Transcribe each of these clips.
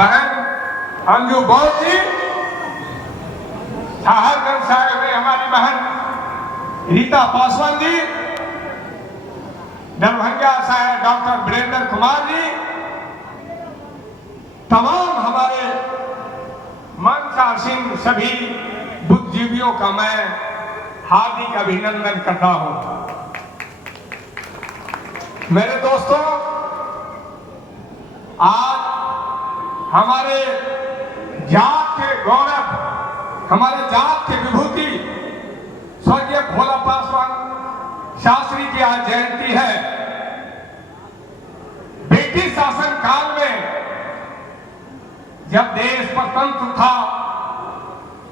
बहन अंजू बौद्ध जी, साहरगंज साहब में हमारी बहन रीता पासवान जी, दरभंगा साहब डॉक्टर वीरेंद्र कुमार जी, तमाम हमारे मंचासीन सभी बुद्धिजीवियों का मैं हार्दिक अभिनंदन करता हूं। मेरे दोस्तों, आज हमारे जात के गौरव, हमारे जात के विभूति स्वर्गीय भोला पासवान शास्त्री की आज जयंती है। ब्रिटिश शासन काल में जब देश स्वतंत्र था,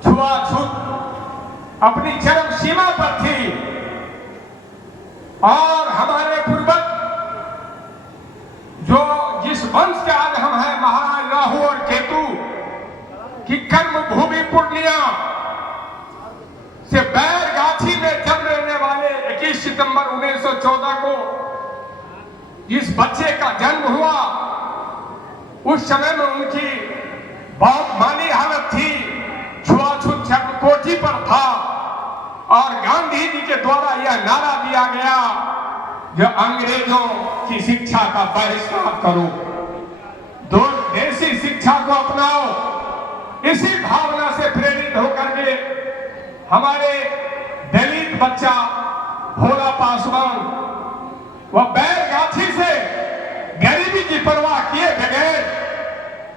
छुआछूत अपनी चरम सीमा पर थी और हमारे पूर्वज जो जिस वंश के आज हम हैं, महाराज राहु और केतु की कर्म भूमि पूर्णिया से बैरगाछी में जन्म लेने वाले 21 सितंबर 1914 को जिस बच्चे का जन्म हुआ, उस समय में उनकी बहुत माली हालत थी, छुआछूत चरमकोटि पर था और गांधी जी के द्वारा यह नारा दिया गया जो अंग्रेजों की शिक्षा का बहिष्कार करो, दो देसी शिक्षा को अपनाओ। इसी भावना से प्रेरित होकर के हमारे दलित बच्चा भोला पासवान वह बैरगाछी से गरीबी की परवाह किए बगैर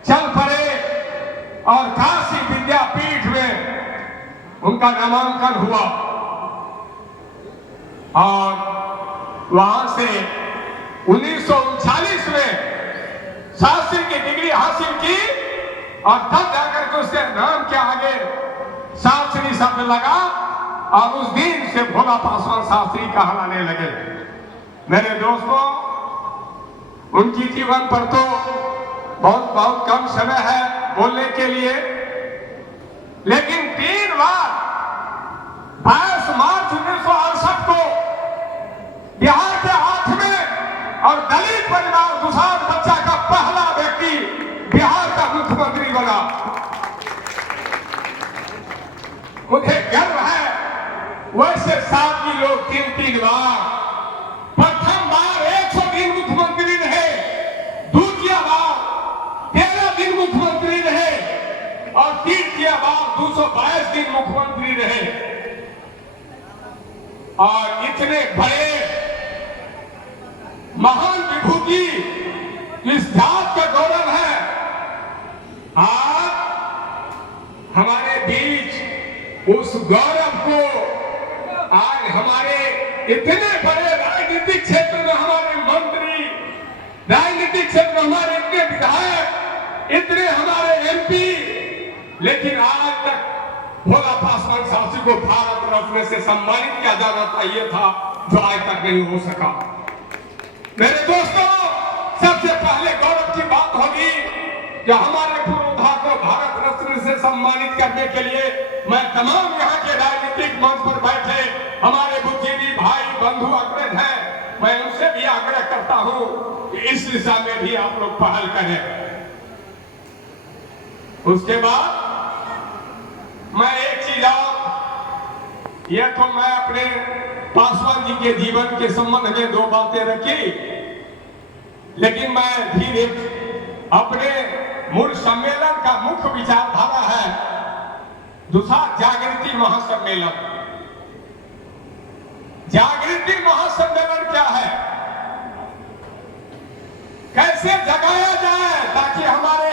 चल पड़े और काशी विद्यापीठ में उनका नामांकन हुआ और वहां से 1939 में शास्त्री की डिग्री हासिल की और तब जाकर के उसके नाम के आगे शास्त्री शब्द लगा और उस दिन से भोला पासवान शास्त्री कहलाने लगे। मेरे दोस्तों, उनकी जीवन पर तो बहुत कम समय है बोलने के लिए, लेकिन 3 बार 22 मार्च 1968 को बिहार के हाथ में और दलित परिवार दुसाध बच्चा का पहला व्यक्ति बिहार का मुख्यमंत्री बना। मुझे गर्व है, वैसे साथी लोग 3 बार, प्रथम बार 100 दिन मुख्यमंत्री रहे, दूसरी बार 13 दिन मुख्यमंत्री रहे और तीसरी बार 222 दिन मुख्यमंत्री रहे। और इतने बड़े महान विभूति इस जात का गौरव है। आज हमारे बीच उस गौरव को आज हमारे इतने बड़े राजनीतिक क्षेत्र में हमारे मंत्री, राजनीतिक क्षेत्र में हमारे इतने विधायक, इतने हमारे एमपी, लेकिन आज तक भोला पासवान शास्त्री को भारत रत्न से सम्मानित किया जाना चाहिए था, जो आज तक नहीं हो सका। मेरे दोस्तों, सबसे पहले गौरव की बात होगी कि हमारे पूर्वधा को भारत रत्न से सम्मानित करने के लिए मैं तमाम यहाँ के राजनीतिक मंच पर बैठे हमारे बुद्धिजीवी भाई बंधु अग्रज हैं, मैं उनसे भी आग्रह करता हूँ कि इस दिशा में भी आप लोग पहल करें। उसके बाद मैं एक चीज और, यह तो मैं अपने पासवान जी के जीवन के संबंध में 2 बातें रखी, लेकिन मैं धीरे अपने मूल सम्मेलन का मुख्य विचारधारा है दुसाध जागृति महासम्मेलन। जागृति महासम्मेलन क्या है, कैसे जगाया जाए ताकि हमारे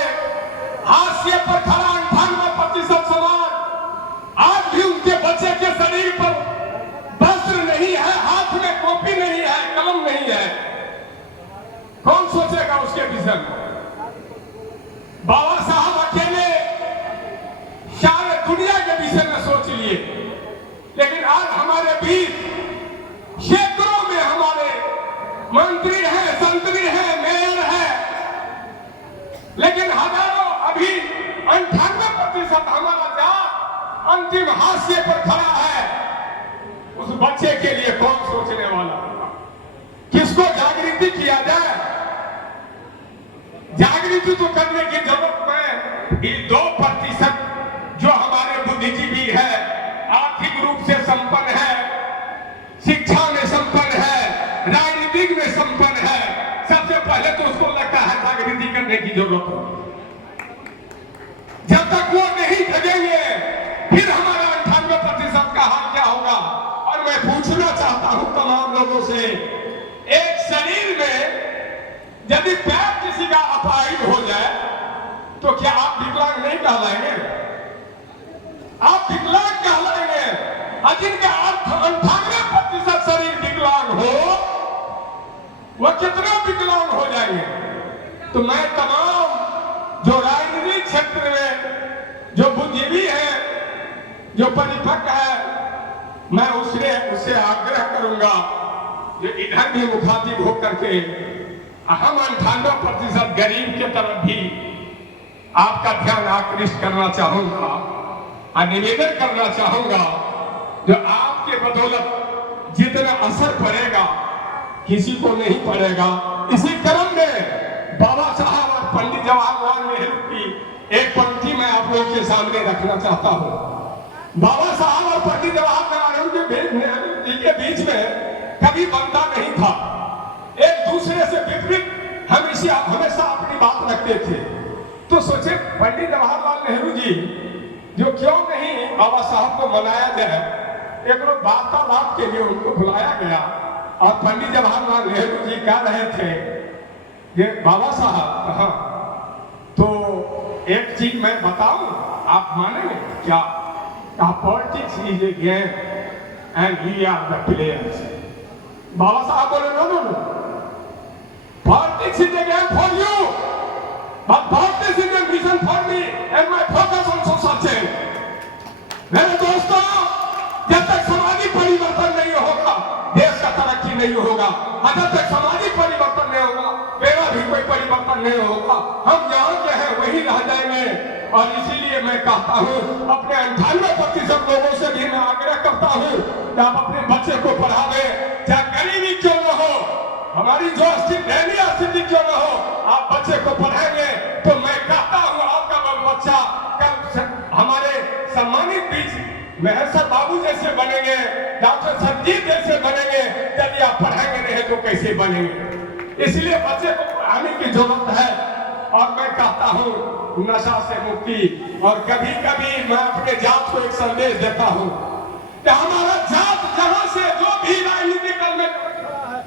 हाशिए पर खड़ा 98% समाज आज भी उनके बच्चे के शरीर पर वस्त्र नहीं है, हाथ में कॉपी नहीं है, कलम नहीं है। कौन सोचेगा उसके विषय में? बाबा साहब अकेले सारे दुनिया के विषय में सोच लिए, लेकिन आज हमारे बीच क्षेत्रों में हमारे मंत्री हैं, संतरी हैं, मेयर हैं, लेकिन हजारों अभी 98% हमारा जात अंतिम हाशिए पर खड़ा है। उस बच्चे के लिए कौन सोचने वाला? किसको जागृति किया जाए? जागृति तो करने की जरूरत में ये 2% जो हमारे बुद्धिजीवी है, आर्थिक रूप से संपन्न है, शिक्षा में संपन्न है, राजनीतिक में संपन्न है, सबसे पहले तो उसको लगता है जागृति करने की जरूरत है। जब तक वो नहीं जगेंगे फिर हमारा 98% का हाल क्या होगा। और मैं पूछना चाहता हूं तमाम लोगों से, एक शरीर में यदि पैर किसी का अपाहिज हो जाए तो क्या आप विकलांग नहीं कहलाएंगे? आप विकलांग कहलाएंगे। और जिनका 98% शरीर विकलांग हो वह कितना विकलांग हो जाएंगे। तो मैं तमाम जो राजनीतिक क्षेत्र में जो बुद्धिजीवी है, जो परिपक्व है, मैं उससे आग्रह करूंगा जो इधर भी मुखातिब होकर के हम 98% गरीब के तरफ भी आपका ध्यान आकृष्ट करना चाहूंगा और निवेदन करना चाहूंगा जो आपके बदौलत जितना असर पड़ेगा किसी को नहीं पड़ेगा। इसी क्रम में बाबा साहब और पंडित जवाहरलाल नेहरू की एक पंक्ति मैं आप लोगों के सामने रखना चाहता हूँ। बाबा साहब और पंडित जवाहरलाल नेहरू जी के बीच में कभी बनता नहीं था, एक दूसरे से विपरीत हमेशा अपनी बात रखते थे। तो सोचे पंडित जवाहरलाल नेहरू जी जो क्यों नहीं बाबा साहब को मनाया जाए, एक वार्तालाप के लिए उनको बुलाया गया और पंडित जवाहरलाल नेहरू जी कह रहे थे ये बाबा साहब, हाँ तो एक चीज मैं बताऊं आप मानेंगे क्या? Politics is a game and we are the players. Baba Saheb बोले no no no, politics is a game for you but politics is a mission for me and my focus on social change. मेरे दोस्तों, जब तक सामाजिक परिवर्तन नहीं होगा देश का तरक्की नहीं होगा, जब तक सामाजिक परिवर्तन नहीं होगा मेरा भी कोई परिवर्तन नहीं होगा। हम यहाँ के हैं वही रह जाएंगे। और इसीलिए मैं कहता हूँ अपने 98% लोगों से भी मैं आग्रह करता हूँ कि आप अपने बच्चे को पढ़ावे, चाहे गरीबी क्यों न हो, हमारी जो स्थिति क्यों न हो, आप बच्चे को पढ़ाएंगे तो मैं कहता हूँ आपका बच्चा कल हमारे सम्मानित बीच महेश्वर बाबू जैसे बनेंगे, डॉक्टर संजीव जैसे बनेंगे। यदि आप पढ़ाएंगे नहीं तो कैसे बनेंगे? इसलिए बच्चे को पढ़ाने की जरूरत है। और मैं कहता हूँ नशा से मुक्ति। और कभी कभी मैं अपने जात को एक संदेश देता हूँ कि हमारा जात जहां से जो भी राजनीतिक दल में खड़ा है